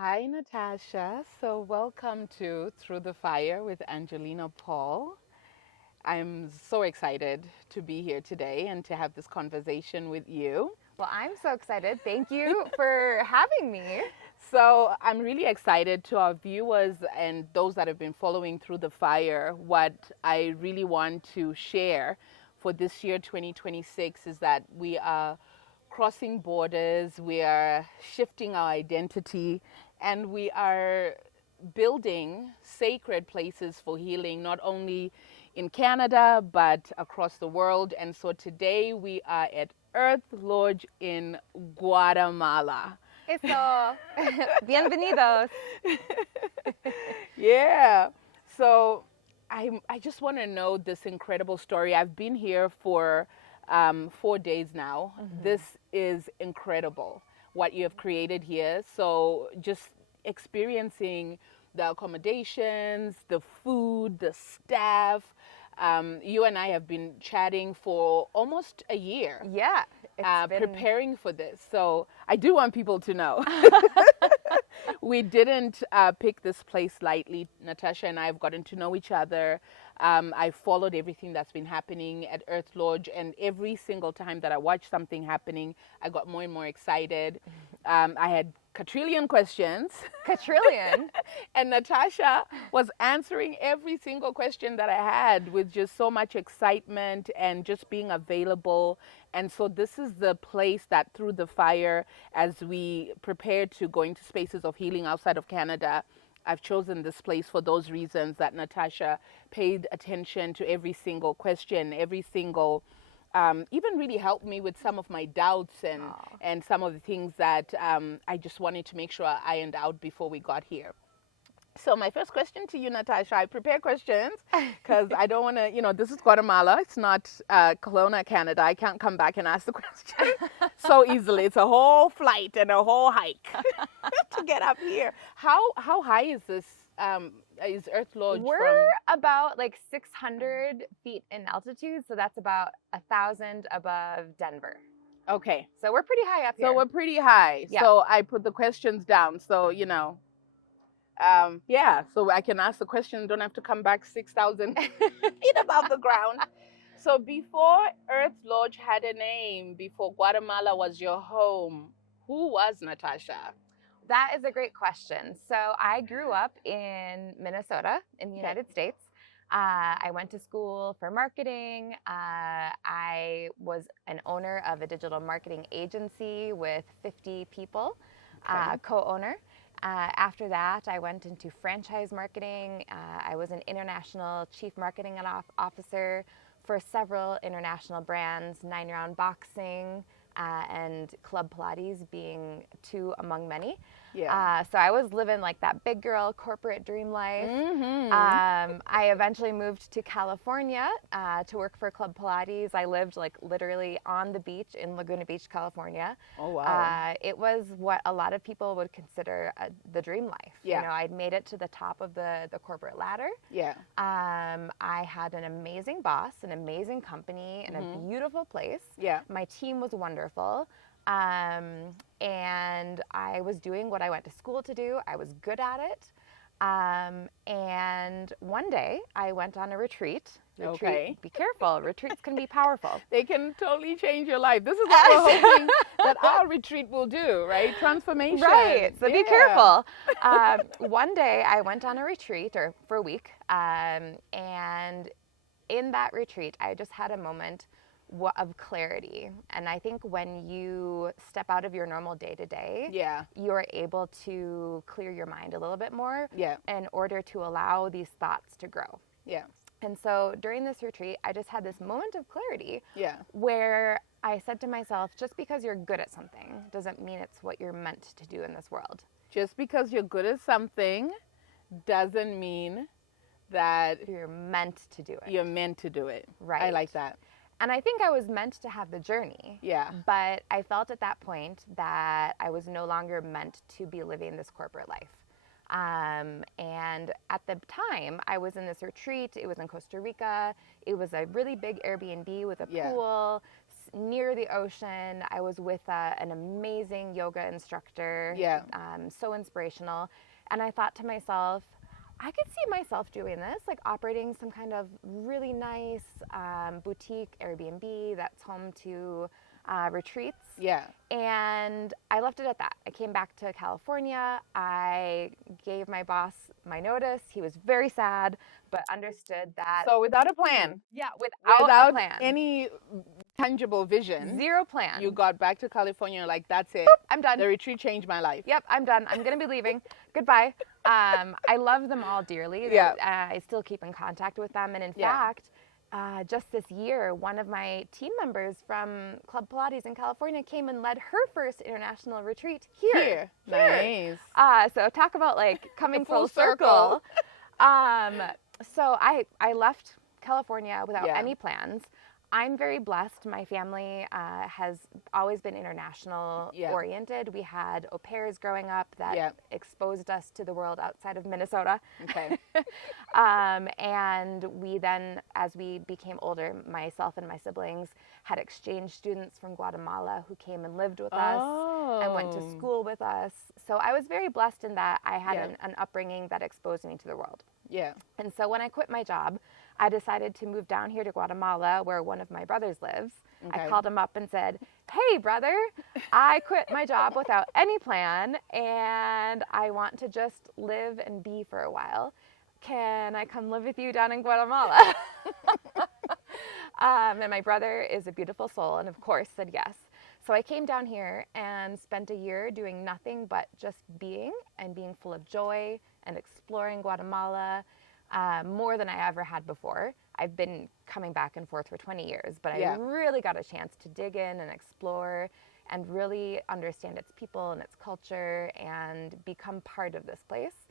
Hi, Natasha. So, welcome to Through the Fire with Angelina Paul. I'm so excited to be here today and to have this conversation with you. Well, I'm so excited. Thank you for having me. So, I'm really excited to our viewers and those that have been following Through the Fire. What I really want to share for this year, 2026, is that we are crossing borders, we are shifting our identity, and we are building sacred places for healing, not only in Canada, but across the world. And so today we are at Earth Lodge in Guatemala. Eso. Bienvenidos. Yeah. So I just want to know this incredible story. I've been here for 4 days now. This is incredible what you have created here. So just experiencing the accommodations, the food, the staff. You and I have been chatting for almost a year. Yeah. Preparing for this. So I do want people to know. We didn't pick this place lightly. Natasha and I have gotten to know each other. I followed everything that's been happening at Earth Lodge, and every single time that I watched something happening, I got more and more excited. I had quadrillion questions. Quadrillion. And Natasha was answering every single question that I had with just so much excitement and just being available. And so this is the place that Through the Fire, as we prepare to go into spaces of healing outside of Canada, I've chosen this place for those reasons that Natasha paid attention to every single question, every single even really helped me with some of my doubts and some of the things that I just wanted to make sure I ironed out before we got here. So my first question to you, Natasha, I prepare questions because I don't want to, this is Guatemala. It's not Kelowna, Canada. I can't come back and ask the question so easily. It's a whole flight and a whole hike to get up here. How high is this? Is Earth Lodge We're about like 600 feet in altitude, so that's about 1,000 above Denver. Okay. So we're pretty high up here. So we're pretty high. Yeah. So I put the questions down. So, so I can ask the question, don't have to come back 6,000 feet above the ground. So before Earth Lodge had a name, before Guatemala was your home, who was Natasha? That is a great question. So I grew up in Minnesota in the United States. I went to school for marketing. I was an owner of a digital marketing agency with 50 people, co-owner. After that, I went into franchise marketing. I was an international chief marketing officer for several international brands, 9 Round Boxing, and Club Pilates being two among many. Yeah. So I was living like that big girl corporate dream life. Mm-hmm. I eventually moved to California to work for Club Pilates. I lived like literally on the beach in Laguna Beach, California. Oh, wow. It was what a lot of people would consider the dream life. Yeah. I'd made it to the top of the corporate ladder. Yeah. I had an amazing boss, an amazing company, and a beautiful place. Yeah. My team was wonderful. And I was doing what I went to school to do. I was good at it. And one day I went on a retreat. Okay. Be careful. Retreats can be powerful. They can totally change your life. This is what we're hoping that our retreat will do, right? Transformation. Right. So be careful. One day I went on a retreat for a week. And in that retreat, I just had a moment of clarity. And I think when you step out of your normal day-to-day, you're able to clear your mind a little bit more in order to allow these thoughts to grow. Yeah. And so during this retreat, I just had this moment of clarity where I said to myself, just because you're good at something doesn't mean it's what you're meant to do in this world. Just because you're good at something doesn't mean that you're meant to do it. You're meant to do it. Right. I like that. And I think I was meant to have the journey. Yeah. But I felt at that point that I was no longer meant to be living this corporate life. And at the time, I was in this retreat. It was in Costa Rica. It was a really big Airbnb with a pool, near the ocean. I was with an amazing yoga instructor. Yeah. So inspirational. And I thought to myself, I could see myself doing this, like operating some kind of really nice boutique Airbnb that's home to retreats. Yeah. And I left it at that. I came back to California. I gave my boss my notice. He was very sad, but understood that. So without a plan. Yeah, without a plan. Any tangible vision. Zero plan. You got back to California, like, that's it. Boop, I'm done. The retreat changed my life. Yep, I'm done. I'm going to be leaving. Goodbye. I love them all dearly. Yeah. I still keep in contact with them. And in fact, just this year, one of my team members from Club Pilates in California came and led her first international retreat here. Nice. So talk about like coming full circle. circle. So I left California without any plans. I'm very blessed. My family has always been international oriented. We had au pairs growing up that exposed us to the world outside of Minnesota. Okay. And we then, as we became older, myself and my siblings had exchange students from Guatemala who came and lived with us and went to school with us. So I was very blessed in that I had an upbringing that exposed me to the world. Yeah. And so when I quit my job, I decided to move down here to Guatemala, where one of my brothers lives. Okay. I called him up and said, "Hey, brother, I quit my job without any plan, and I want to just live and be for a while. Can I come live with you down in Guatemala?" And my brother is a beautiful soul, and of course said yes. So I came down here and spent a year doing nothing but just being and being full of joy and exploring Guatemala. More than I ever had before. I've been coming back and forth for 20 years, but I really got a chance to dig in and explore and really understand its people and its culture and become part of this place.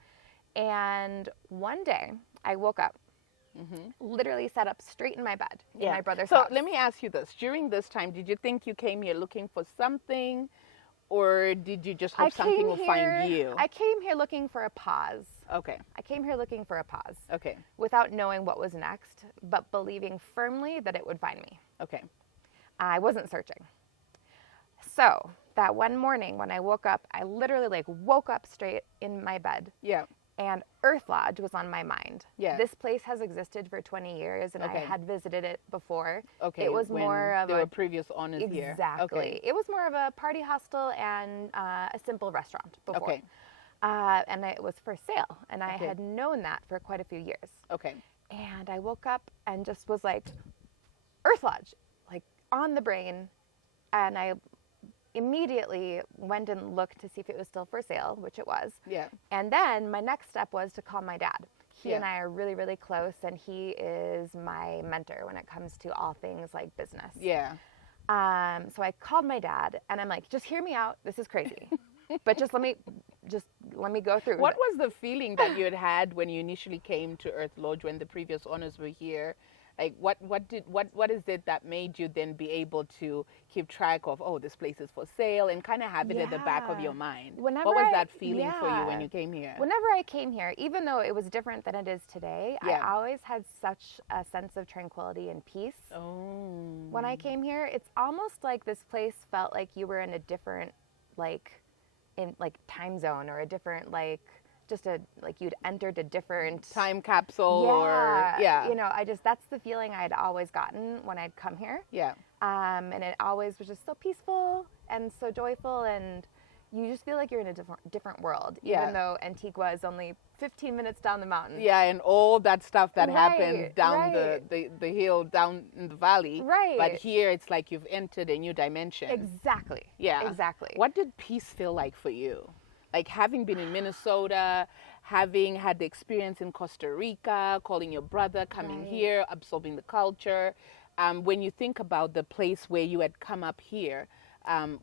And one day I woke up, literally sat up straight in my bed in my brother's house. So let me ask you this. During this time, did you think you came here looking for something, or did you just hope something will find you? I came here looking for a pause. Okay. I came here looking for a pause. Okay. Without knowing what was next, but believing firmly that it would find me. Okay. I wasn't searching. So that one morning when I woke up, I literally woke up straight in my bed. Yeah. And Earth Lodge was on my mind. Yeah. This place has existed for 20 years, and I had visited it before. Okay. It was more of there were previous owners here. Exactly. Okay. It was more of a party hostel and a simple restaurant before. Okay. And it was for sale, and I had known that for quite a few years. Okay. And I woke up and just was like, Earth Lodge, like on the brain. And I immediately went and looked to see if it was still for sale, which it was. Yeah. And then my next step was to call my dad. He and I are really, really close, and he is my mentor when it comes to all things like business. Yeah. So I called my dad, and I'm like, just hear me out. This is crazy. But just let me go through. What was the feeling that you had when you initially came to Earth Lodge when the previous owners were here? Like what is it that made you then be able to keep track of, oh, this place is for sale, and kind of have it at the back of your mind? What was that feeling for you when you came here? Whenever I came here, even though it was different than it is today, I always had such a sense of tranquility and peace. Oh. When I came here, it's almost like this place felt like you were in a different time zone, or a different you'd entered a different time capsule. You know, that's the feeling I'd always gotten when I'd come here. Yeah. And it always was just so peaceful and so joyful, and you just feel like you're in a different world, even though Antigua is only 15 minutes down the mountain. Yeah, and all that stuff that happens down the hill, down in the valley. Right. But here it's like you've entered a new dimension. Exactly. Yeah. Exactly. What did peace feel like for you? Like having been in Minnesota, having had the experience in Costa Rica, calling your brother, coming here, absorbing the culture. When you think about the place where you had come up here,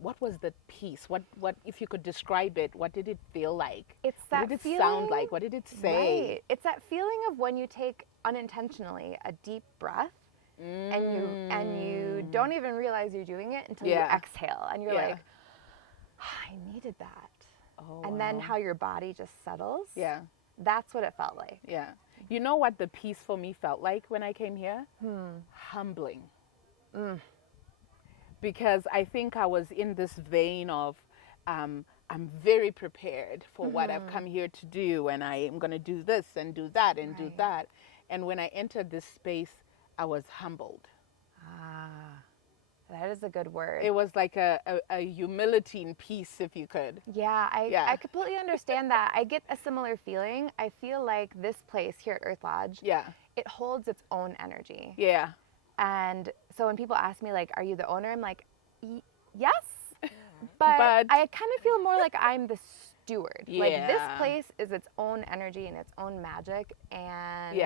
what was the peace? What if you could describe it, what did it feel like? It's that what did it feeling, sound like? What did it say? Right. It's that feeling of when you take unintentionally a deep breath and you don't even realize you're doing it until you exhale, and you're like, I needed that. Oh, and then how your body just settles. Yeah. That's what it felt like. Yeah. You know what the peace for me felt like when I came here? Humbling. because I think I was in this vein of I'm very prepared for what I've come here to do, and I am going to do this and do that and do that. And when I entered this space, I was humbled. Ah, that is a good word. It was like a humility in peace, if you could. Yeah, I completely understand that. I get a similar feeling. I feel like this place here at Earth Lodge, it holds its own energy. Yeah. And so when people ask me, like, are you the owner? I'm like, yes. But I kind of feel more like I'm the steward. Yeah. Like, this place is its own energy and its own magic, and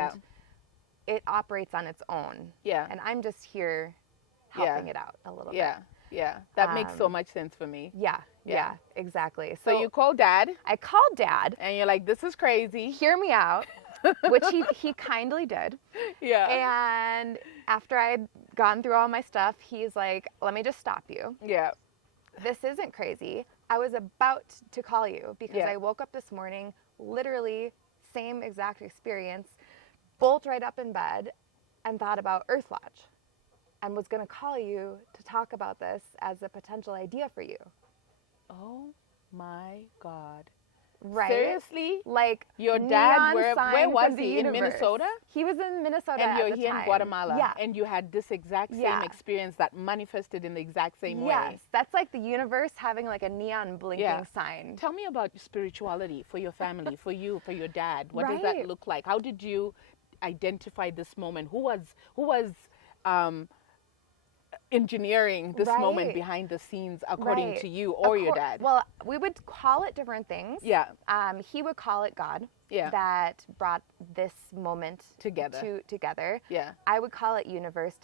it operates on its own. Yeah. And I'm just here helping it out a little bit. Yeah. That makes so much sense for me. Yeah, exactly. So you called Dad. I called Dad. And you're like, this is crazy. Hear me out. Which he kindly did. Yeah. And after I had gone through all my stuff, he's like, let me just stop you. Yeah. This isn't crazy. I was about to call you because I woke up this morning, literally same exact experience, bolt right up in bed and thought about Earth Lodge and was going to call you to talk about this as a potential idea for you. Oh my God. Right? Seriously? Like, your dad, where was he? Universe. In Minnesota? He was in Minnesota and at you're the here time. in Guatemala. Yeah. And you had this exact same experience that manifested in the exact same way. Yes. That's like the universe having like a neon blinking sign. Tell me about spirituality for your family, for you, for your dad. What does that look like? How did you identify this moment? Who was engineering this moment behind the scenes according to you or your dad? Well, we would call it different things. Yeah. He would call it God. Yeah. That brought this moment together. together. Yeah. I would call it universe,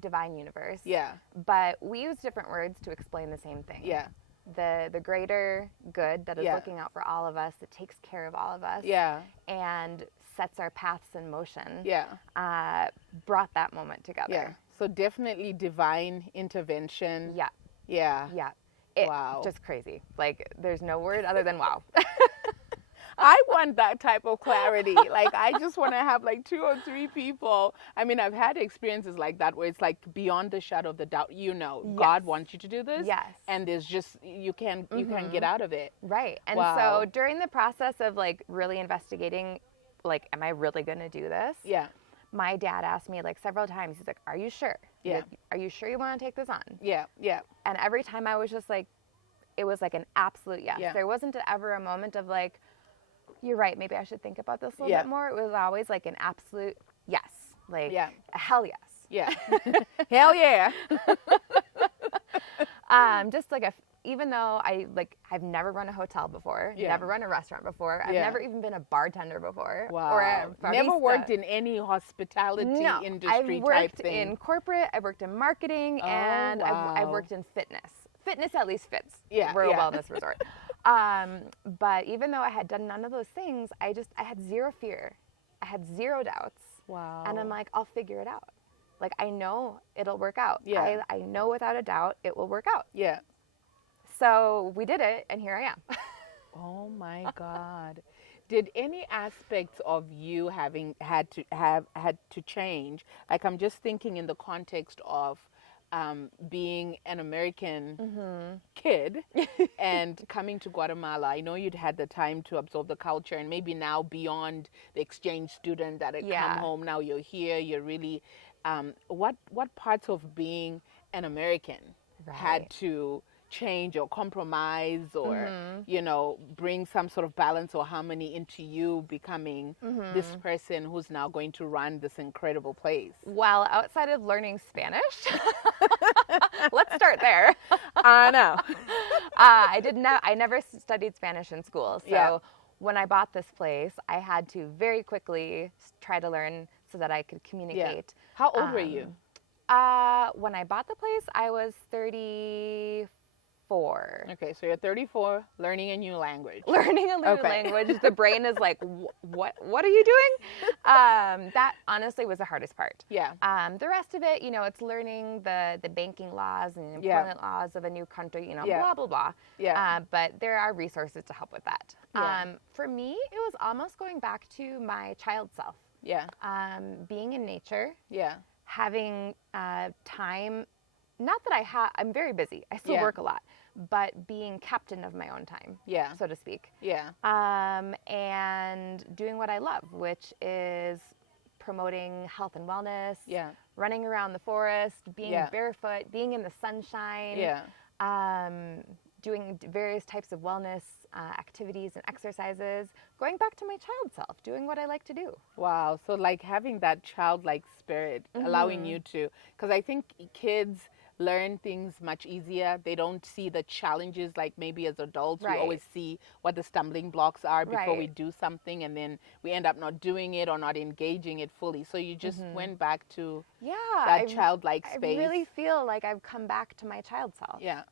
divine universe. Yeah. But we use different words to explain the same thing. Yeah. The greater good that is looking out for all of us, that takes care of all of us. Yeah. And sets our paths in motion. Yeah. Brought that moment together. Yeah. So definitely divine intervention. Yeah. Yeah. Yeah. Wow. Just crazy. Like, there's no word other than wow. I want that type of clarity. Like, I just want to have like 2 or 3 people. I mean, I've had experiences like that where it's like beyond the shadow of the doubt, God wants you to do this. Yes. And there's just, you can't get out of it. Right. And so during the process of like really investigating, like, am I really going to do this? Yeah. My dad asked me like several times, he's like, are you sure? Yeah. Like, are you sure you want to take this on? Yeah. Yeah. And every time I was just like, it was like an absolute yes. Yeah. There wasn't ever a moment of like, you're right, maybe I should think about this a little bit more. It was always like an absolute yes. Like, a hell yes. Yeah. Hell yeah. Just like even though I've never run a hotel before, never run a restaurant before, I've never even been a bartender before. Wow. Or a barista. Never worked in any hospitality industry I've type worked thing. in corporate, I've worked in marketing, and I've worked in fitness. Fitness at least fits. We're a wellness resort. But even though I had done none of those things, I had zero fear. I had zero doubts. Wow. And I'm like, I'll figure it out. Like, I know it'll work out. Yeah. I know without a doubt it will work out. Yeah. So we did it, and here I am. Oh my God. Did any aspects of you having had to change? Like, I'm just thinking in the context of being an American kid and coming to Guatemala. I know you'd had the time to absorb the culture, and maybe now beyond the exchange student that had come home, now you're here, you're really, what parts of being an American had to change or compromise or, bring some sort of balance or harmony into you becoming this person who's now going to run this incredible place? Well, outside of learning Spanish, let's start there. I know. I never studied Spanish in school. So when I bought this place, I had to very quickly try to learn so that I could communicate. Yeah. How old were you? When I bought the place, I was 34. Okay, so you're 34, learning a new language. Learning a new language. The brain is like, what are you doing? That honestly was the hardest part. Yeah. The rest of it, it's learning the banking laws and employment laws of a new country, blah, blah, blah. Yeah. But there are resources to help with that. Yeah. For me, it was almost going back to my child self. Yeah. Being in nature. Yeah. Having time not that I'm very busy. I still Yeah. work a lot, but being captain of my own time, Yeah. so to speak. Yeah. And doing what I love, which is promoting health and wellness, Yeah. running around the forest, being Yeah. barefoot, being in the sunshine, Yeah. doing various types of wellness activities and exercises, going back to my child self, doing what I like to do. Wow. So like having that childlike spirit, allowing you to, because I think kids learn things much easier. They don't see the challenges like maybe as adults. We Right. always see what the stumbling blocks are before we Right. do something, and then we end up not doing it or not engaging it fully. So you just went back to Yeah, that childlike space. I really feel like I've come back to my child self. Yeah.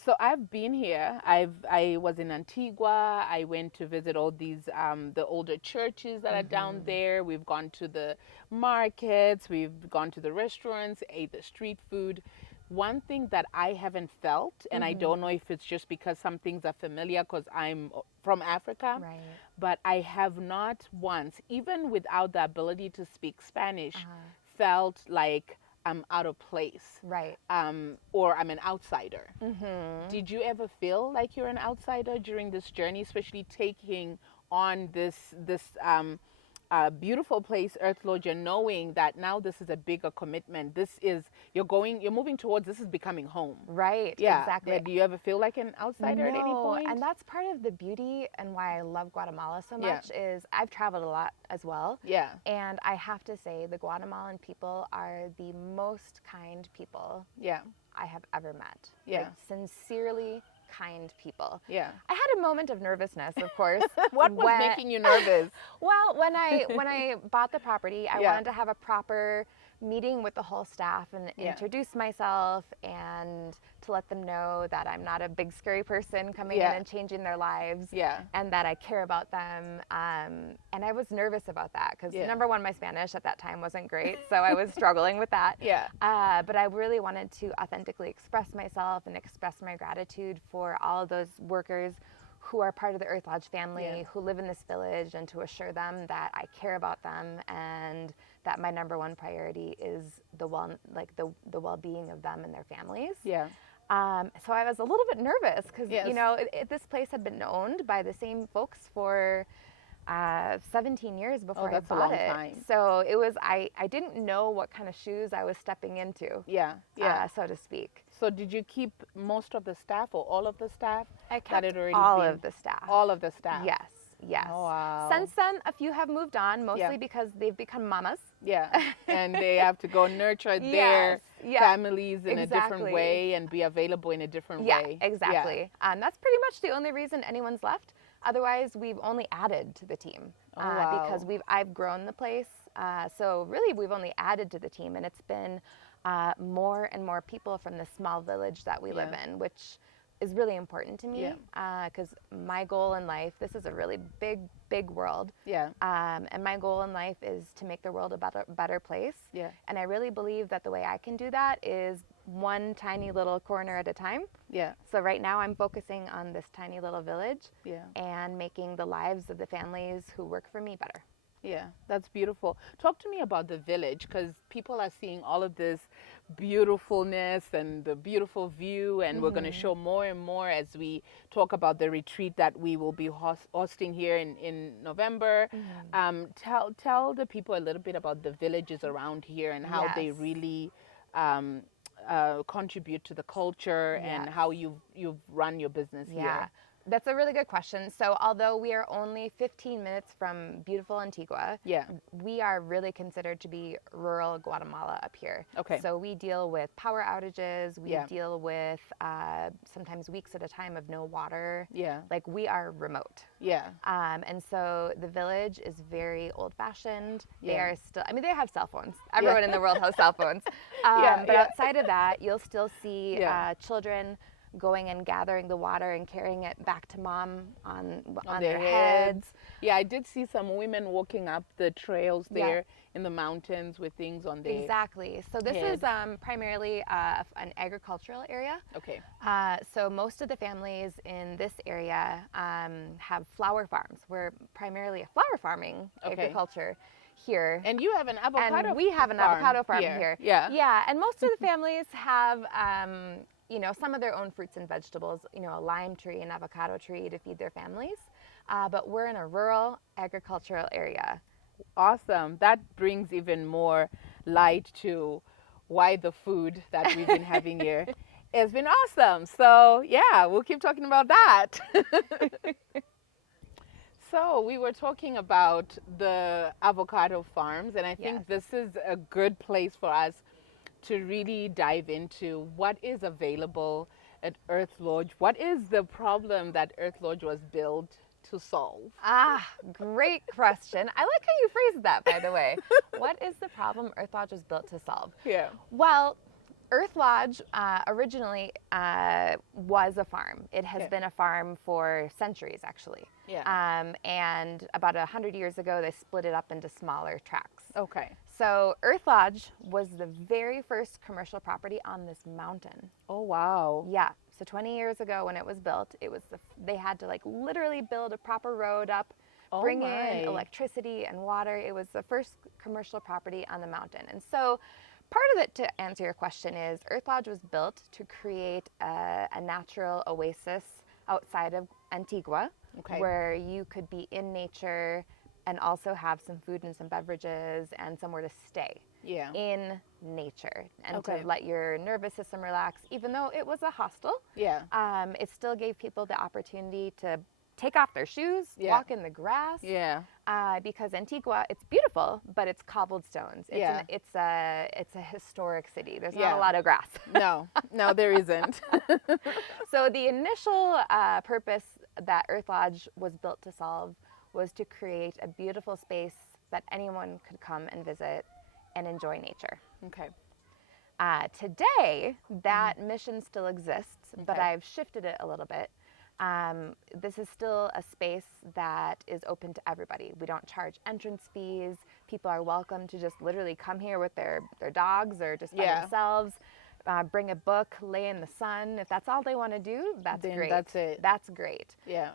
So I've been here. I was in Antigua. I went to visit all these the older churches that are down there. We've gone to the markets. We've gone to the restaurants. Ate the street food. One thing that I haven't felt, and I don't know if it's just because some things are familiar because I'm from Africa, Right. but I have not once, even without the ability to speak Spanish, felt like I'm out of place. Right. Or I'm an outsider. Did you ever feel like you're an outsider during this journey, especially taking on this beautiful place, Earth Lodge, and knowing that now this is a bigger commitment? You're moving towards, this is becoming home. Right. Yeah. Exactly. Yeah. Do you ever feel like an outsider at any point? And that's part of the beauty and why I love Guatemala so much is I've traveled a lot as well. Yeah. And I have to say the Guatemalan people are the most kind people Yeah. I have ever met. Yeah. Like, sincerely kind people. Yeah. I had a moment of nervousness, of course. What was making you nervous? Well, when I bought the property, I Yeah. wanted to have a proper meeting with the whole staff and Yeah. introduce myself and to let them know that I'm not a big scary person coming Yeah. in and changing their lives. Yeah. And that I care about them. And I was nervous about that because Yeah. number one, my Spanish at that time wasn't great, so I was struggling with that. Yeah. But I really wanted to authentically express myself and express my gratitude for all of those workers who are part of the Earth Lodge family, Yeah. who live in this village, and to assure them that I care about them and that my number one priority is the well-being of them and their families. Yeah. So I was a little bit nervous because Yes. this place had been owned by the same folks for 17 years before that's I a bought long it. time. So it was I didn't know what kind of shoes I was stepping into. Yeah. Yeah. So to speak. So did you keep most of the staff or all of the staff? I that kept had already all been- of the staff. All of the staff. Yes. Yes. Oh, wow. Since then, a few have moved on, mostly Yeah. because they've become mamas. Yeah. And they have to go nurture their yeah, families in a different exactly. way and be available in a different Yeah, way. exactly. That's pretty much the only reason anyone's left. Otherwise, we've only added to the team Oh, wow. because I've grown the place. So really, we've only added to the team, and it's been more and more people from the small village that we live Yeah. in, which is really important to me Yeah. because my goal in life, this is a really big world. Yeah. And my goal in life is to make the world a better place. Yeah. And I really believe that the way I can do that is one tiny little corner at a time. Yeah. So right now I'm focusing on this tiny little village Yeah. and making the lives of the families who work for me better. Yeah, that's beautiful. Talk to me about the village, because people are seeing all of this beautifulness and the beautiful view, and we're going to show more and more as we talk about the retreat that we will be hosting here in November. Tell the people a little bit about the villages around here and how they Yes. really contribute to the culture and Yes. how you've run your business Yeah. here. That's a really good question. So although we are only 15 minutes from beautiful Antigua, Yeah. we are really considered to be rural Guatemala up here. Okay. So we deal with power outages. We Yeah. deal with sometimes weeks at a time of no water. Yeah. Like we are remote. Yeah. And so the village is very old-fashioned. They Yeah. are still, I mean, they have cell phones. Everyone in the world has cell phones. Yeah, But yeah. outside of that, you'll still see Yeah. children going and gathering the water and carrying it back to mom on their their heads. Yeah, I did see some women walking up the trails Yeah. there in the mountains with things on their Exactly. So this head. is primarily an agricultural area. Okay. So most of the families in this area have flower farms. We're primarily a flower farming Okay. agriculture here. And you have an avocado And we have an avocado farm here. Yeah. Yeah. And most of the families have, some of their own fruits and vegetables, a lime tree, an avocado tree to feed their families. But we're in a rural agricultural area. Awesome. That brings even more light to why the food that we've been having here has been awesome. So, yeah, we'll keep talking about that. So, we were talking about the avocado farms, and I think Yes. this is a good place for us to really dive into what is available at Earth Lodge. What is the problem that Earth Lodge was built to solve? Great question. I like how you phrased that, by the way. What is the problem Earth Lodge was built to solve? Yeah. Well, Earth Lodge originally was a farm. It has Okay. been a farm for centuries, actually. Yeah. And about 100 years ago, they split it up into smaller tracts. Okay. So Earth Lodge was the very first commercial property on this mountain. Oh, wow. Yeah. So 20 years ago when it was built, they had to literally build a proper road up, Oh, bring my. in electricity and water. It was the first commercial property on the mountain. And so part of it, to answer your question, is Earth Lodge was built to create a natural oasis outside of Antigua, Okay. where you could be in nature and also have some food and some beverages and somewhere to stay Yeah. in nature and Okay. to let your nervous system relax. Even though it was a hostel, Yeah. it still gave people the opportunity to take off their shoes, Yeah. walk in the grass. Yeah. Because Antigua, it's beautiful, but it's cobblestones. Yeah. It's a historic city. There's Yeah. not a lot of grass. No, there isn't. So the initial purpose that Earth Lodge was built to solve was to create a beautiful space that anyone could come and visit and enjoy nature. Okay. Today, that mission still exists, but Okay. I've shifted it a little bit. This is still a space that is open to everybody. We don't charge entrance fees. People are welcome to just literally come here with their dogs or just by Yeah. themselves, bring a book, lay in the sun. If that's all they want to do, that's Then great. that's it. That's great. Yeah.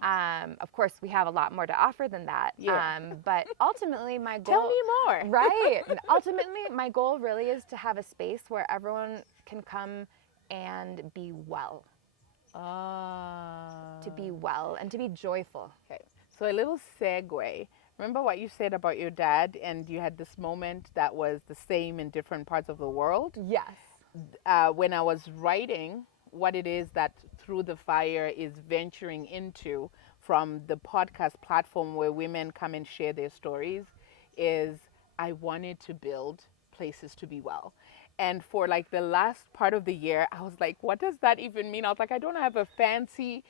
Of course, we have a lot more to offer than that. Yeah. But ultimately, my goal... Tell me more. Right. Ultimately, my goal really is to have a space where everyone can come and be well. To be well and to be joyful. Okay. So a little segue. Remember what you said about your dad, and you had this moment that was the same in different parts of the world? Yes. When I was writing what it is that Through the Fire is venturing into from the podcast platform where women come and share their stories, is I wanted to build places to be well. And for the last part of the year, I was like, what does that even mean? I was like, I don't have a fancy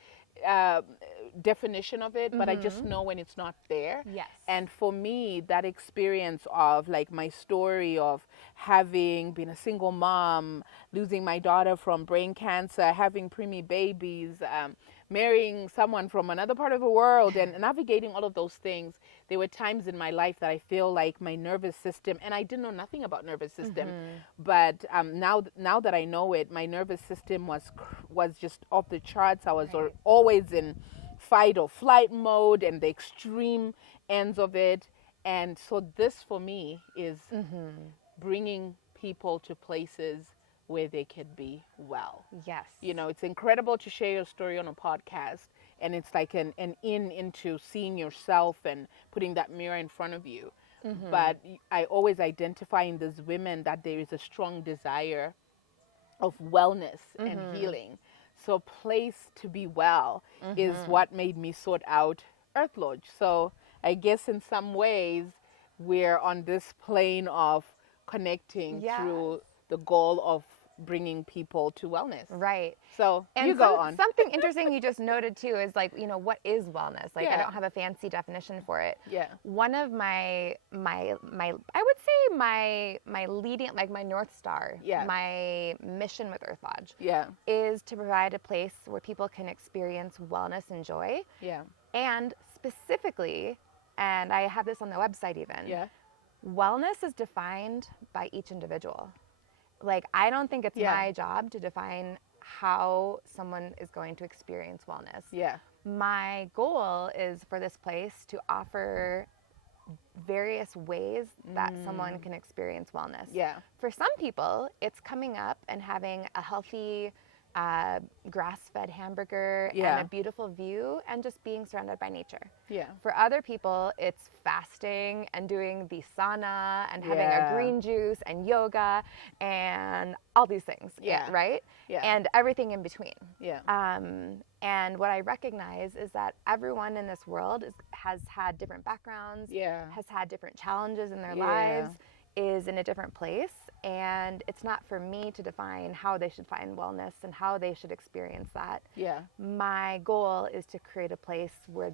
definition of it, but I just know when it's not there. Yes. And for me, that experience of my story of having been a single mom, losing my daughter from brain cancer, having preemie babies, marrying someone from another part of the world, and navigating all of those things, there were times in my life that I feel like my nervous system, and I didn't know nothing about nervous system, but now that I know it, my nervous system was just off the charts. I was always in fight or flight mode and the extreme ends of it. And so this for me is bringing people to places where they could be well. Yes. It's incredible to share your story on a podcast, and it's like an in into seeing yourself and putting that mirror in front of you. But I always identify in these women that there is a strong desire of wellness and healing. So place to be well is what made me sort out Earth Lodge. So I guess in some ways we're on this plane of connecting through the goal of bringing people to wellness. Right. So And you go on. Something interesting you just noted too is like, you know, what is wellness? Like, I don't have a fancy definition for it. Yeah. One of my I would say my leading, like my North Star, my mission with Earth Lodge, is to provide a place where people can experience wellness and joy. Yeah. And specifically, and I have this on the website even. Wellness is defined by each individual. Like, I don't think it's my job to define how someone is going to experience wellness. Yeah. My goal is for this place to offer various ways that someone can experience wellness. Yeah. For some people, it's coming up and having a healthy grass-fed hamburger and a beautiful view and just being surrounded by nature. Yeah. For other people, it's fasting and doing the sauna and having a green juice and yoga and all these things. Yeah. Right? Yeah. And everything in between. Yeah. And what I recognize is that everyone in this world has had different backgrounds, has had different challenges in their lives, is in a different place, and it's not for me to define how they should find wellness and how they should experience that. Yeah. My goal is to create a place where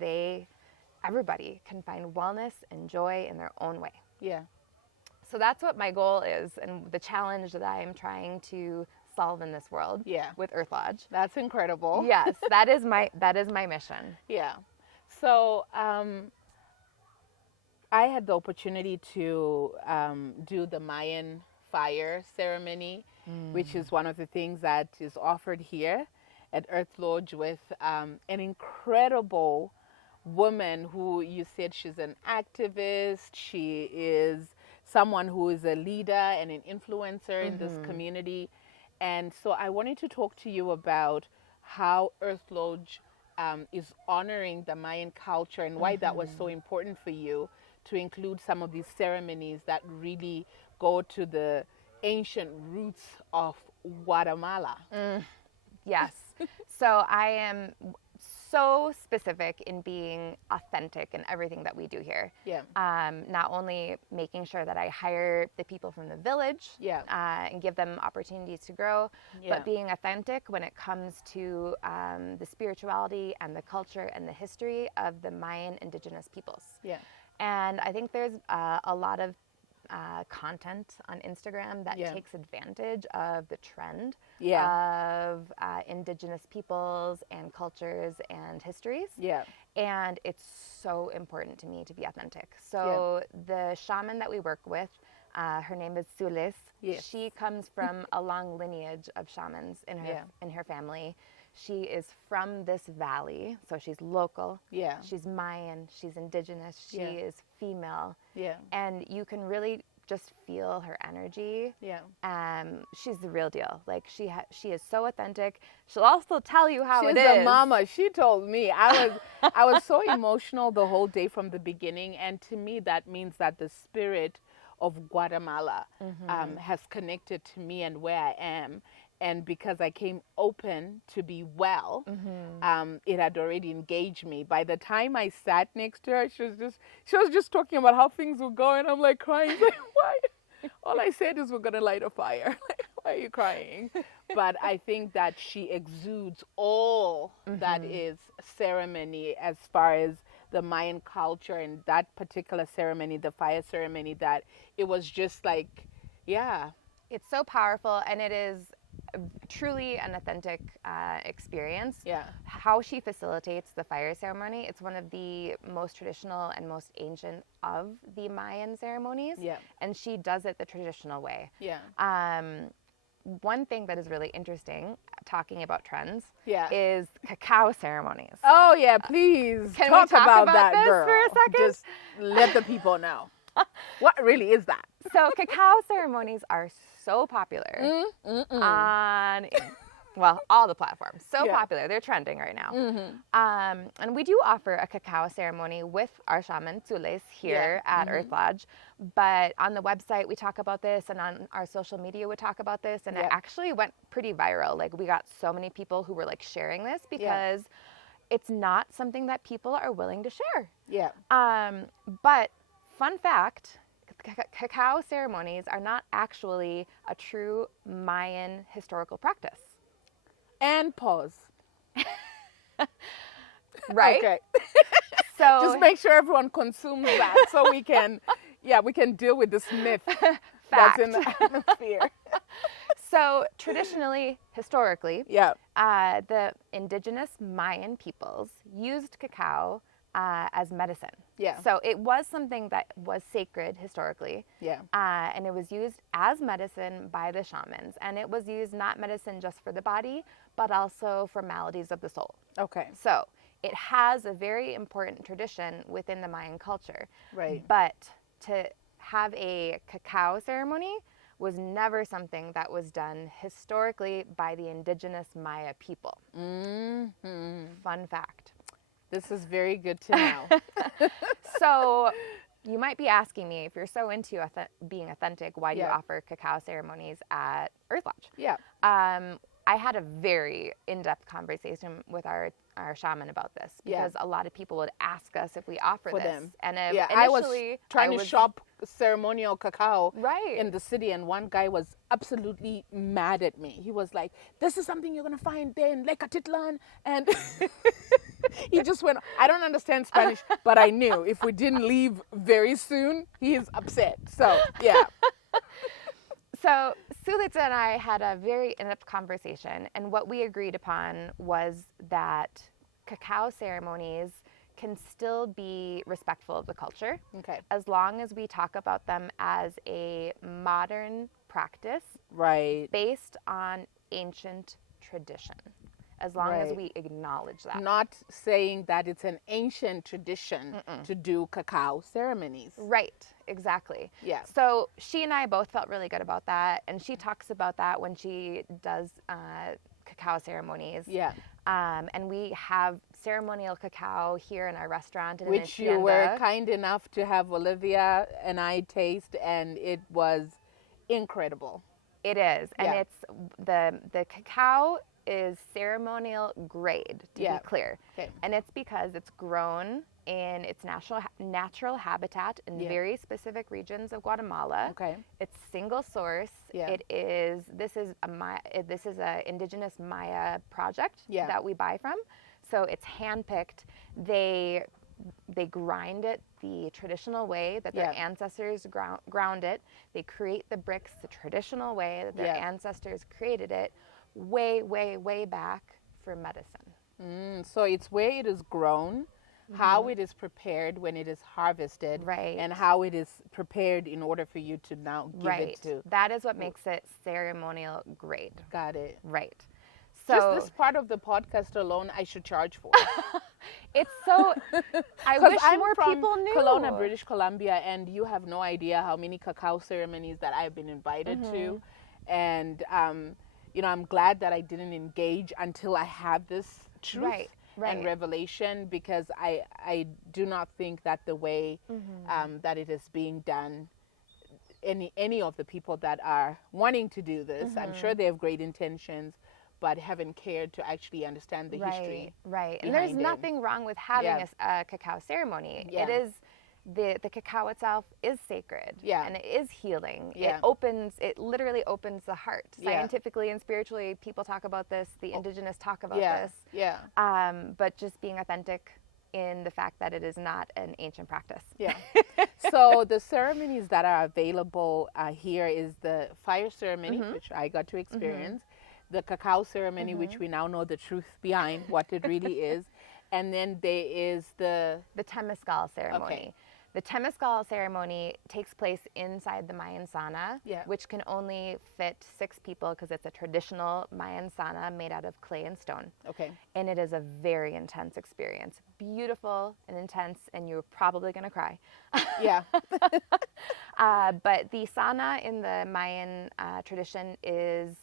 everybody can find wellness and joy in their own way. Yeah. So that's what my goal is, and the challenge that I am trying to solve in this world with Earth Lodge. That's incredible. Yes, that is my mission. Yeah. So I had the opportunity to do the Mayan fire ceremony, which is one of the things that is offered here at Earth Lodge with an incredible woman who you said she's an activist. She is someone who is a leader and an influencer in this community. And so I wanted to talk to you about how Earth Lodge is honoring the Mayan culture and why that was so important for you to include some of these ceremonies that really go to the ancient roots of Guatemala. Yes. So I am so specific in being authentic in everything that we do here. Yeah. Not only making sure that I hire the people from the village and give them opportunities to grow, but being authentic when it comes to the spirituality and the culture and the history of the Mayan indigenous peoples. Yeah. And I think there's a lot of content on Instagram that takes advantage of the trend of indigenous peoples and cultures and histories. Yeah. And it's so important to me to be authentic. So the shaman that we work with, her name is Zulis. Yes. She comes from a long lineage of shamans in her family. She is from this valley, so she's local. Yeah. She's Mayan. She's indigenous. She is female. Yeah. And you can really just feel her energy. Yeah. She's the real deal. Like she is so authentic. She'll also tell you how it is. She's a mama. She told me. I was so emotional the whole day from the beginning, and to me that means that the spirit of Guatemala has connected to me and where I am. And because I came open to be well, it had already engaged me. By the time I sat next to her, she was just talking about how things were going. I'm like crying. Like, why? All I said is we're gonna light a fire. Like, why are you crying? But I think that she exudes all that is ceremony as far as the Mayan culture and that particular ceremony, the fire ceremony. That it was just like, it's so powerful, and it is truly an authentic experience. Yeah. How she facilitates the fire ceremony, it's one of the most traditional and most ancient of the Mayan ceremonies. Yeah. And she does it the traditional way. Yeah. One thing that is really interesting, talking about trends, is cacao ceremonies. Oh yeah, please Can we talk about that, this girl. For a second? Just let the people know. What really is that? So cacao ceremonies are so popular on, all the platforms. So popular. They're trending right now. And we do offer a cacao ceremony with our shaman, Zules, here at Earth Lodge. But on the website, we talk about this, and on our social media, we talk about this. And it actually went pretty viral. Like, we got so many people who were, like, sharing this because it's not something that people are willing to share. Yeah. But fun fact, cacao ceremonies are not actually a true Mayan historical practice. And pause. Right? Okay. So Just make sure everyone consumes that so we can deal with this myth that's in the atmosphere. So traditionally, historically, Yeah. the indigenous Mayan peoples used cacao as medicine. Yeah. So it was something that was sacred historically. Yeah. And it was used as medicine by the shamans. And it was used not medicine just for the body, but also for maladies of the soul. Okay. So it has a very important tradition within the Mayan culture. Right. But to have a cacao ceremony was never something that was done historically by the indigenous Maya people. Mm-hmm. Fun fact. This is very good to know. So you might be asking me, if you're so into being authentic, why do you Yeah. offer cacao ceremonies at Earth Lodge? Yeah. I had a very in-depth conversation with our shaman about this, because a lot of people would ask us if we offer For this. them. And I was initially, trying to shop ceremonial cacao Right. in the city, and one guy was absolutely mad at me. He was like, "This is something you're going to find there in Lake Atitlan." And he just went, I don't understand Spanish, but I knew if we didn't leave very soon, he's upset. So, yeah. So Sulitza and I had a very in-depth conversation, and what we agreed upon was that cacao ceremonies can still be respectful of the culture, Okay. as long as we talk about them as a modern practice Right. based on ancient tradition, as long as Right. we acknowledge that. Not saying that it's an ancient tradition to do cacao ceremonies. Right, exactly. Yeah. So she and I both felt really good about that, and she talks about that when she does cacao ceremonies. Yeah. And we have ceremonial cacao here in our restaurant. Which you were kind enough to have Olivia and I taste, and it was incredible. It is, and Yeah. it's the cacao is ceremonial grade, to be clear. Okay. And it's because it's grown in its natural habitat in very specific regions of Guatemala. Okay. It's single source. Yeah. This is a indigenous Maya project Yeah. that we buy from. So it's handpicked. They grind it the traditional way that their ancestors ground it. They create the bricks the traditional way that their ancestors created it, way, way, way back for medicine. So it's where it is grown, how it is prepared when it is harvested, Right. and how it is prepared in order for you to now give Right. it to. That is what makes it ceremonial grade. Got it. Right. So Just this part of the podcast alone, I should charge for. it's so. I 'Cause wish I'm more from people knew. Kelowna, British Columbia, and you have no idea how many cacao ceremonies that I've been invited to, and I'm glad that I didn't engage until I had this truth Right. and revelation, because I do not think that the way that it is being done, any of the people that are wanting to do this, I'm sure they have great intentions, but haven't cared to actually understand the history. Right. And there's behind it. nothing wrong with having a cacao ceremony. Yeah. It is the cacao itself is sacred. Yeah. And it is healing. Yeah. It literally opens the heart. Yeah. Scientifically and spiritually, people talk about this. The indigenous talk about Yeah. this. Yeah. But just being authentic in the fact that it is not an ancient practice. Yeah. So the ceremonies that are available here is the fire ceremony, which I got to experience, the cacao ceremony, which we now know the truth behind what it really is, and then there is the Temescal ceremony. Okay. The Temescal ceremony takes place inside the Mayan sauna, which can only fit 6 people because it's a traditional Mayan sauna made out of clay and stone. Okay. And it is a very intense experience. Beautiful and intense, and you're probably going to cry. Yeah. But the sauna in the Mayan tradition is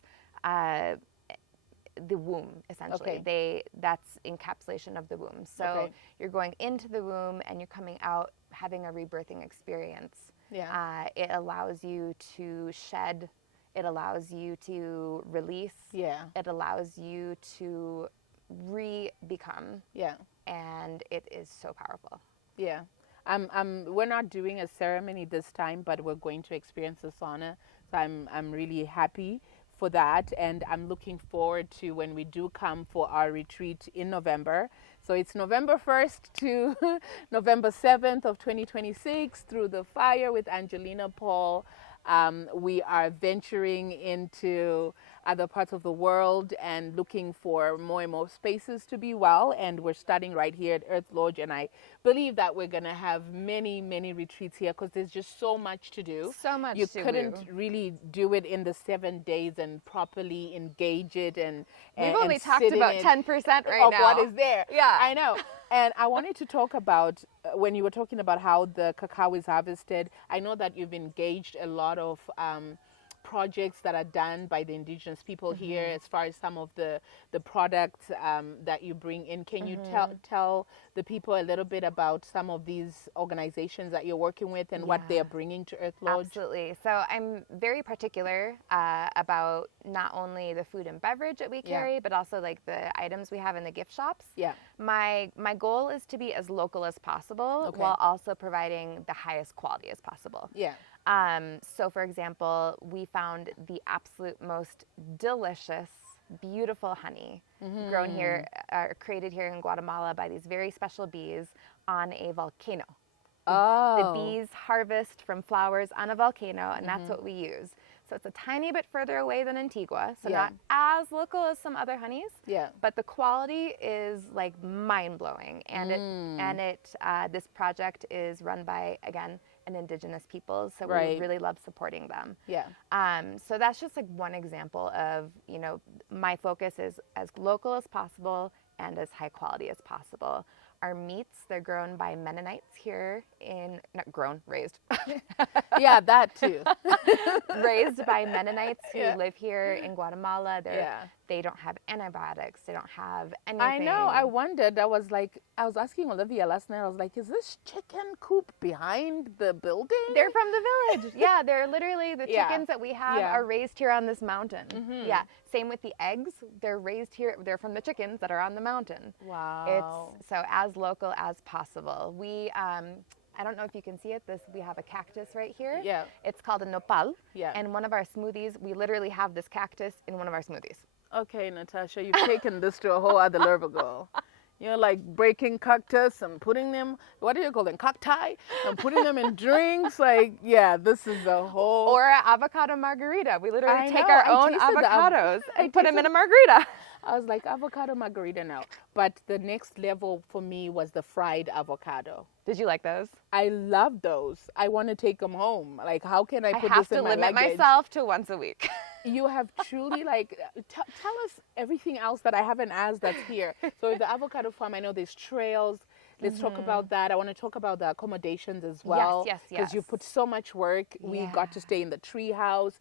the womb, essentially. Okay. That's encapsulation of the womb. So you're going into the womb and you're coming out having a rebirthing experience. Yeah. It allows you to shed. It allows you to release. Yeah. It allows you to re-become. Yeah. And it is so powerful. Yeah. We're not doing a ceremony this time, but we're going to experience the sauna. So I'm really happy for that, and I'm looking forward to when we do come for our retreat in November. So it's November 1st to November 7th of 2026 through the fire with Angelina Paul. We are venturing into other parts of the world and looking for more and more spaces to be well. And we're starting right here at Earth Lodge. And I believe that we're going to have many, many retreats here because there's just so much to do. So much You to couldn't do. really do it in the 7 days and properly engage it. And We've and only talked sit in about it 10% right of now. what is there. Yeah. I know. And I wanted to talk about when you were talking about how the cacao is harvested. I know that you've engaged a lot of projects that are done by the indigenous people here as far as some of the products that you bring in. Can you tell the people a little bit about some of these organizations that you're working with and what they are bringing to Earth Lodge? Absolutely. So I'm very particular about not only the food and beverage that we carry, but also like the items we have in the gift shops. Yeah. My goal is to be as local as possible while also providing the highest quality as possible. Yeah. So for example, we found the absolute most delicious, beautiful honey grown here, created here in Guatemala by these very special bees on a volcano. The bees harvest from flowers on a volcano, and that's what we use. So it's a tiny bit further away than Antigua, so not as local as some other honeys. Yeah. But the quality is like mind-blowing, and this project is run by, again, an indigenous people, so we really love supporting them. Yeah. So that's just like one example of, you know, my focus is as local as possible and as high quality as possible. Our meats, they're grown by Mennonites here not grown, raised. Yeah, that too. Raised by Mennonites who live here in Guatemala. Yeah. They don't have antibiotics. They don't have anything. I know. I wondered. I was asking Olivia last night. I was like, is this chicken coop behind the building? They're from the village. Yeah, they're literally the chickens that we have are raised here on this mountain. Yeah. Same with the eggs. They're raised here. They're from the chickens that are on the mountain. Wow. It's so as local as possible. We I don't know if you can see it. We have a cactus right here. Yeah. It's called a nopal. Yeah. And one of our smoothies, we literally have this cactus in one of our smoothies. Okay, Natasha, you've taken this to a whole other level, girl. You're like breaking cactus and putting them, what do you call them, cacti? And putting them in drinks. Like, yeah, this is a whole... Or an avocado margarita. We literally I take know, our I own tasted the avocados I and put them tasted- in a margarita. I was like, avocado margarita now. But the next level for me was the fried avocado. Did you like those? I love those. I want to take them home. Like, how can I put have this to in my limit luggage? myself to once a week. You have truly, like, tell us everything else that I haven't asked that's here. So the avocado farm, I know there's trails. Let's talk about that. I want to talk about the accommodations as well. Yes. Because you put so much work. We got to stay in the tree house.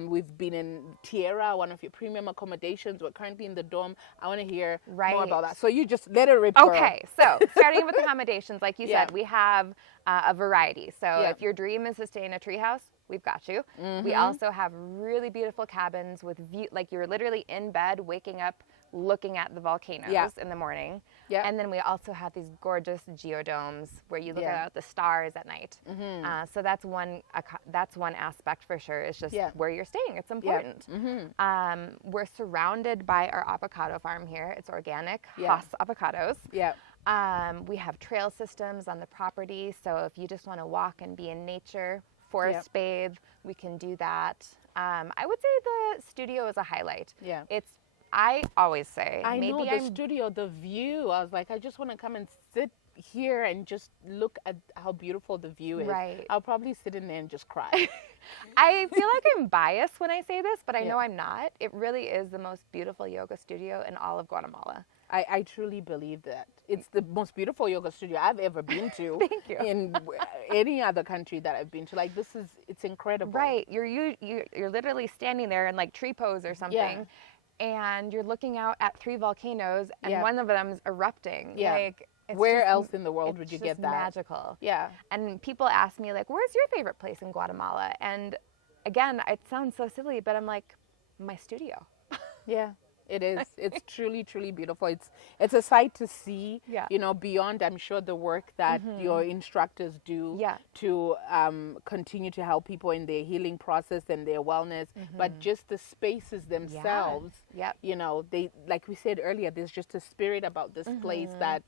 We've been in Tierra, one of your premium accommodations. We're currently in the dorm. I want to hear more about that. So you just let it rip. Okay, so starting with accommodations, like you said, we have a variety. So if your dream is to stay in a tree house, we've got you. We also have really beautiful cabins with view, like you're literally in bed, waking up, looking at the volcanoes in the morning. Yeah. And then we also have these gorgeous geodomes where you look at the stars at night. So that's one aspect for sure. It's just where you're staying. It's important. We're surrounded by our avocado farm here. It's organic, Haas avocados. Yeah. We have trail systems on the property. So if you just want to walk and be in nature, forest bathe, we can do that. I would say the studio is a highlight. Yeah. I always say, studio, the view. I was like, I just want to come and sit here and just look at how beautiful the view is. Right. I'll probably sit in there and just cry. I feel like I'm biased when I say this, but I know I'm not. It really is the most beautiful yoga studio in all of Guatemala. I truly believe that. It's the most beautiful yoga studio I've ever been to. Thank you. In any other country that I've been to. Like, it's incredible. Right. You're literally standing there in like tree pose or something. Yeah. And you're looking out at 3 volcanoes, and one of them is erupting. Yeah. Like, where else in the world would you get that? It's magical. Yeah. And people ask me, like, where's your favorite place in Guatemala? And again, it sounds so silly, but I'm like, my studio. Yeah. It is. It's truly, truly beautiful. It's a sight to see. Yeah. Beyond, I'm sure, the work that your instructors do Yeah. to continue to help people in their healing process and their wellness, but just the spaces themselves. Yep. They, like we said earlier, there's just a spirit about this place that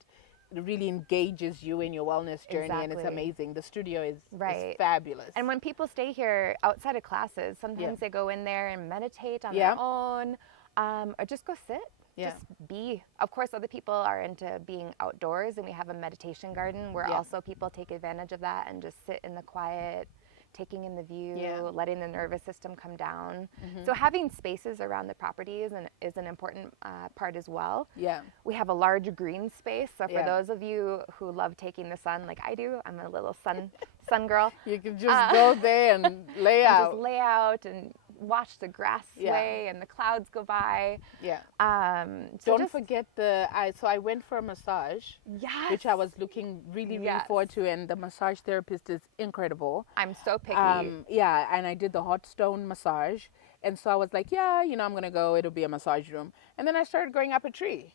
really engages you in your wellness journey, and it's Exactly. amazing. The studio is Right. fabulous. And when people stay here outside of classes, sometimes they go in there and meditate on their own, or just go sit. Yeah. Just be. Of course, other people are into being outdoors, and we have a meditation garden where also people take advantage of that and just sit in the quiet, taking in the view, letting the nervous system come down. So having spaces around the property is an important part as well. Yeah. We have a large green space. So for those of you who love taking the sun like I do, I'm a little sun girl. You can just go there and lay out. Just lay out and watch the grass sway and the clouds go by. Yeah. So Don't forget so I went for a massage, which I was looking really forward to, and the massage therapist is incredible. I'm so picky. And I did the hot stone massage, and so I was like, I'm gonna go. It'll be a massage room, and then I started going up a tree.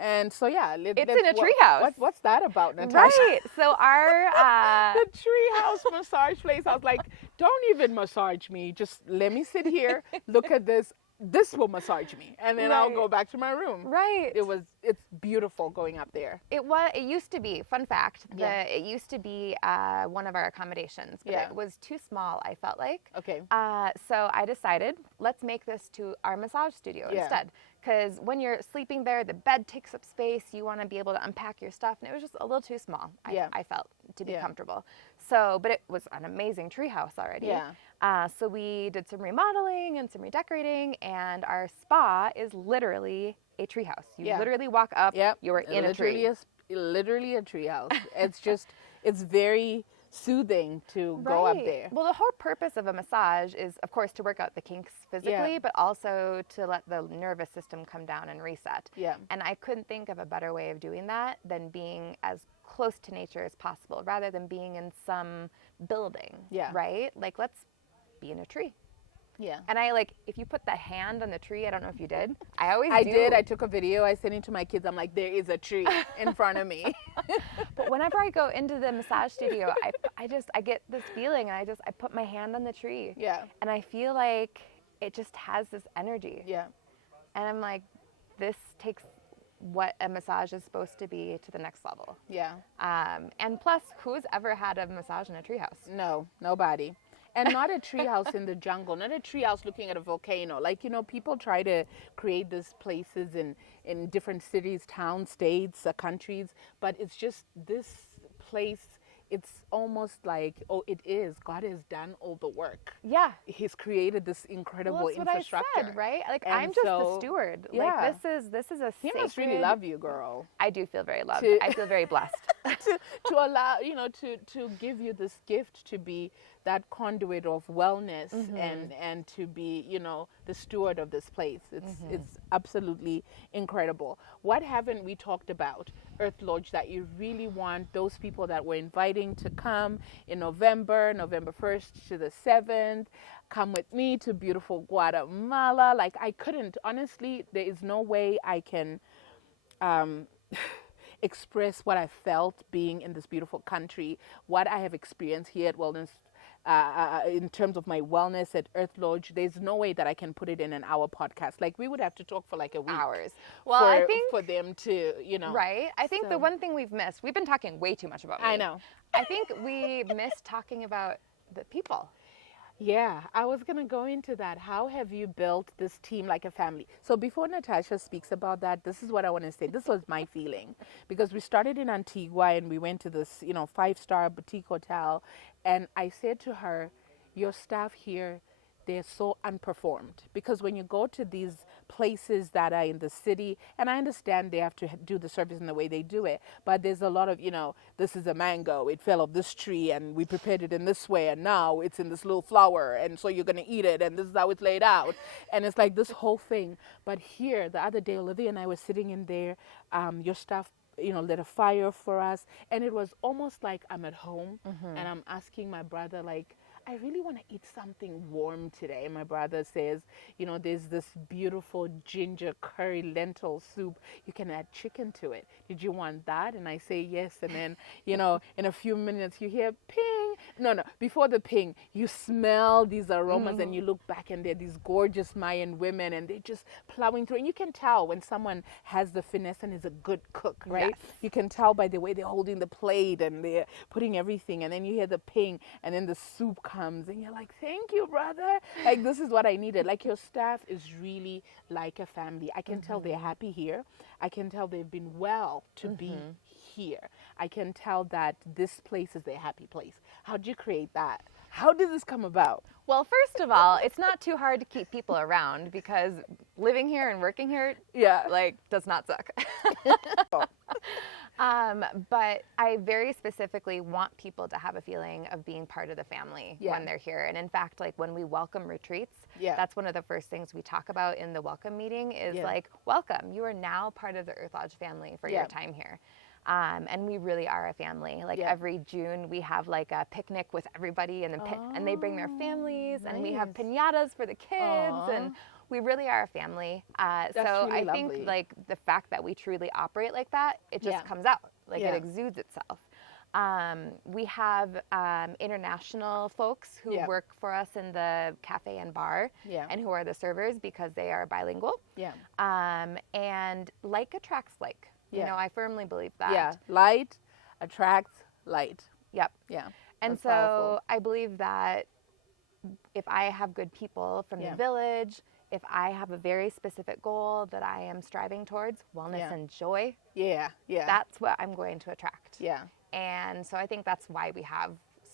And so it's in a treehouse. What's that about, Natasha? Right. So our the treehouse massage place. I was like, don't even massage me. Just let me sit here. Look at this. This will massage me, and then I'll go back to my room. Right. It's beautiful going up there. It used to be, fun fact, it used to be one of our accommodations, but it was too small, I felt like. Okay. So I decided, let's make this to our massage studio instead. Because when you're sleeping there, the bed takes up space. You want to be able to unpack your stuff, and it was just a little too small, I felt, to be comfortable. So, but it was an amazing treehouse already. Yeah. So we did some remodeling and some redecorating, and our spa is literally a treehouse. You literally walk up, you are in a tree. Literally a treehouse. It's very soothing to go up there. Well, the whole purpose of a massage is, of course, to work out the kinks physically, but also to let the nervous system come down and reset. Yeah. And I couldn't think of a better way of doing that than being as close to nature as possible, rather than being in some building. Yeah. Right? Like, let's be in a tree. Yeah. And if you put the hand on the tree, I don't know if you did. I did. I took a video. I sent it to my kids. I'm like, there is a tree in front of me. But whenever I go into the massage studio, I get this feeling, and I put my hand on the tree. Yeah. And I feel like it just has this energy. Yeah. And I'm like, this takes what a massage is supposed to be to the next level. Yeah. And plus, who's ever had a massage in a treehouse? No, nobody. And not a treehouse in the jungle, not a treehouse looking at a volcano. Like, people try to create these places in different cities, towns, states, countries, but it's just this place. It's almost like, it is. God has done all the work. Yeah. He's created this incredible infrastructure. What I said, right? Like, and I'm just the steward. Yeah. Like, this is a He sacred... must really love you, girl. I do feel very loved. I feel very blessed. to allow, to give you this gift to be that conduit of wellness and to be, the steward of this place. It's absolutely incredible. What haven't we talked about, Earth Lodge, that you really want those people that we're inviting to come in November 1st to the 7th? Come with me to beautiful Guatemala. Like, I couldn't, honestly, there is no way I can express what I felt being in this beautiful country, what I have experienced here at Wellness, in terms of my wellness at Earth Lodge. There's no way that I can put it in an hour podcast. Like, we would have to talk for like a week. Hours. Well, I think for them to, Right. I think the one thing we've missed, we've been talking way too much about me. I know. I think we missed talking about the people. Yeah, I was going to go into that. How have you built this team like a family? So before Natasha speaks about that, this is what I want to say. This was my feeling, because we started in Antigua and we went to this, 5-star boutique hotel. And I said to her, your staff here, they're so unperformed, because when you go to these places that are in the city, and I understand they have to do the service in the way they do it, but there's a lot of, this is a mango, it fell off this tree and we prepared it in this way and now it's in this little flower and so you're going to eat it and this is how it's laid out. And it's like this whole thing. But here, the other day, Olivia and I were sitting in there, your staff lit a fire for us, and it was almost like I'm at home and I'm asking my brother, like, I really want to eat something warm today. My brother says, there's this beautiful ginger curry lentil soup. You can add chicken to it. Did you want that? And I say yes. And then, in a few minutes you hear ping. No, before the ping, you smell these aromas and you look back and they're these gorgeous Mayan women and they're just plowing through. And you can tell when someone has the finesse and is a good cook, right? Yes. You can tell by the way they're holding the plate and they're putting everything. And then you hear the ping and then the soup comes and you're like, thank you, brother. Like, this is what I needed. Like, your staff is really like a family. I can tell they're happy here. I can tell they've been well to be here. I can tell that this place is their happy place. How did you create that? How did this come about? Well, first of all, it's not too hard to keep people around because living here and working here, does not suck. But I very specifically want people to have a feeling of being part of the family when they're here. And in fact, like when we welcome retreats, that's one of the first things we talk about in the welcome meeting is like, welcome, you are now part of the Earth Lodge family for your time here. And we really are a family. Like every June we have like a picnic with everybody and they bring their families and we have piñatas for the kids and we really are a family. So I think like the fact that we truly operate like that, it just comes out, like it exudes itself. We have international folks who work for us in the cafe and bar and who are the servers because they are bilingual. And like attracts like. I firmly believe that. Yeah, light attracts light. Yep. Yeah. And that's so powerful. I believe that if I have good people from the village, if I have a very specific goal that I am striving towards, wellness and joy, that's what I'm going to attract. Yeah. And so I think that's why we have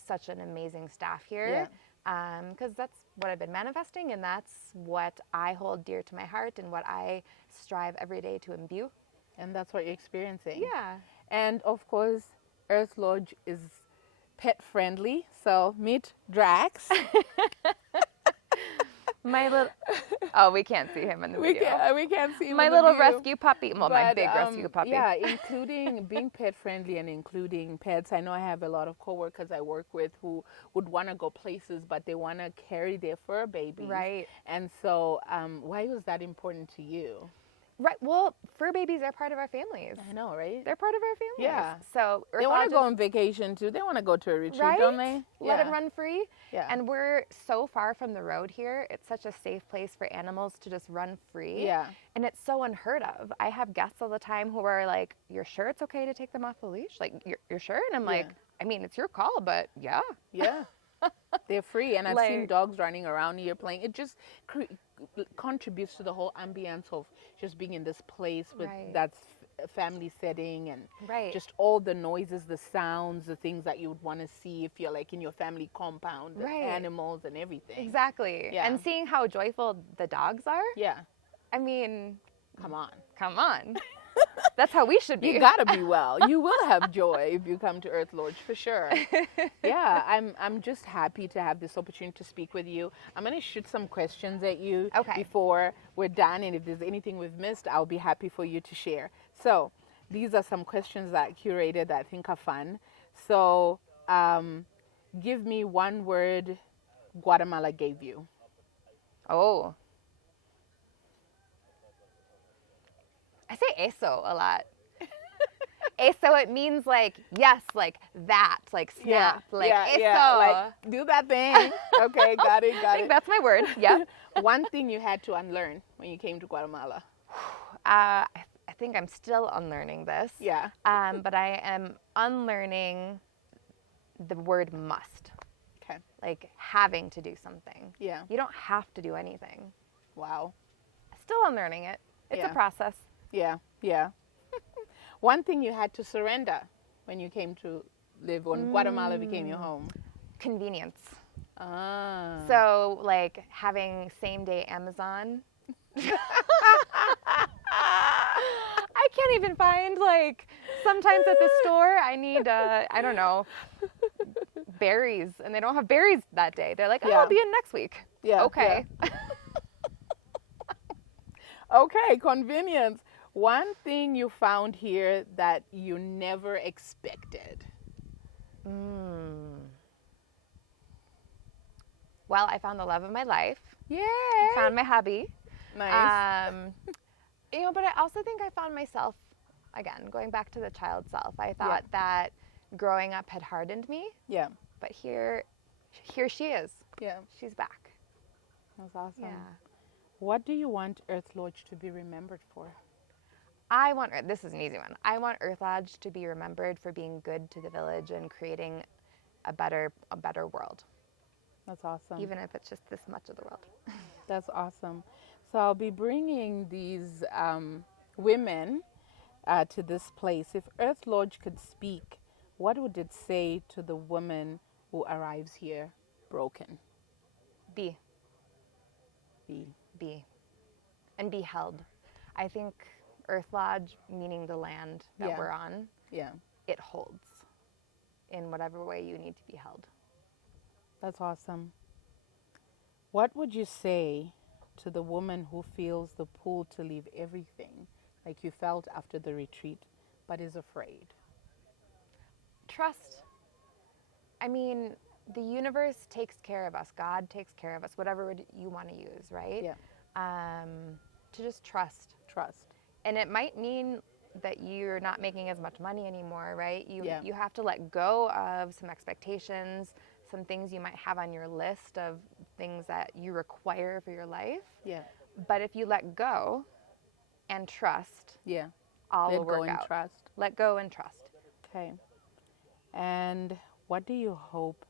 such an amazing staff here. Because that's what I've been manifesting and that's what I hold dear to my heart and what I strive every day to imbue. And that's what you're experiencing. Yeah. And of course, Earth Lodge is pet friendly. So meet Drax. My little, oh, we can't see him in the video. We can't see him. My in the little view. rescue puppy. Well, my big rescue puppy. Yeah, including being pet friendly and including pets. I know I have a lot of coworkers I work with who would want to go places, but they want to carry their fur babies. Right. And so, why was that important to you? Right. Well, fur babies are part of our families. I know, right? They're part of our families. Yeah. So they want to go on vacation too. They want to go to a retreat, right? don't they? Let them run free. Yeah. And we're so far from the road here. It's such a safe place for animals to just run free. Yeah. And it's so unheard of. I have guests all the time who are like, "You're sure it's okay to take them off the leash? Like, you're sure?" And I'm like, "I mean, it's your call, but yeah." Yeah. They're free, and I've seen dogs running around here playing. It just contributes to the whole ambience of just being in this place with that's a family setting and just all the noises, the sounds, the things that you would want to see if you're like in your family compound, the animals and everything. Exactly. Yeah. And seeing how joyful the dogs are. Yeah. I mean, come on. That's how we should be. You gotta be well. You will have joy if you come to Earth Lodge for sure. Yeah, I'm just happy to have this opportunity to speak with you. I'm gonna shoot some questions at you before we're done, and if there's anything we've missed, I'll be happy for you to share. So these are some questions that I curated that I think are fun. So give me one word Guatemala gave you. Oh. I say eso a lot. Eso, it means like, yes, like that, like snap, like eso. Like, do that thing. Okay, got it. I think that's my word, yeah. One thing you had to unlearn when you came to Guatemala. I think I'm still unlearning this. Yeah. But I am unlearning the word must. Okay. Like having to do something. Yeah. You don't have to do anything. Wow. Still unlearning it. It's a process. Yeah, yeah. One thing you had to surrender when you came to live when Guatemala became your home. Convenience. Ah. So like having same day Amazon. I can't even find like sometimes at the store I need I don't know berries and they don't have berries that day. They're like, "Oh, I'll be in next week." Yeah. Okay. Yeah. Okay, convenience. One thing you found here that you never expected. Well, I found the love of my life. Yay! I found my hubby. Nice. But I also think I found myself, again, going back to the child self. I thought that growing up had hardened me. Yeah. But here she is. Yeah. She's back. That's awesome. Yeah. What do you want Earth Lodge to be remembered for? This is an easy one. I want Earth Lodge to be remembered for being good to the village and creating a better world. That's awesome. Even if it's just this much of the world. That's awesome. So I'll be bringing these women to this place. If Earth Lodge could speak, what would it say to the woman who arrives here broken? Be. And be held. I think Earth Lodge, meaning the land that we're on, it holds in whatever way you need to be held. That's awesome. What would you say to the woman who feels the pull to leave everything, like you felt after the retreat, but is afraid? Trust. I mean, the universe takes care of us. God takes care of us, whatever word you want to use, right? Yeah. To just trust. Trust. And it might mean that you're not making as much money anymore, right? You have to let go of some expectations, some things you might have on your list of things that you require for your life. Yeah. But if you let go and trust, all will work out. Trust. Let go and trust. Okay. And what do you hope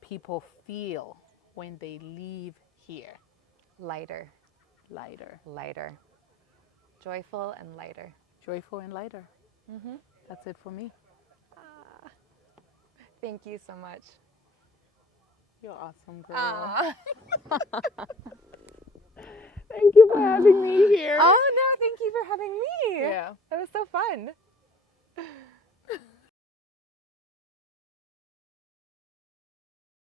people feel when they leave here? Lighter. Joyful and lighter. Joyful and lighter. That's it for me. Thank you so much. You're awesome, girl. Thank you for having me here. Oh, no, thank you for having me. Yeah. That was so fun.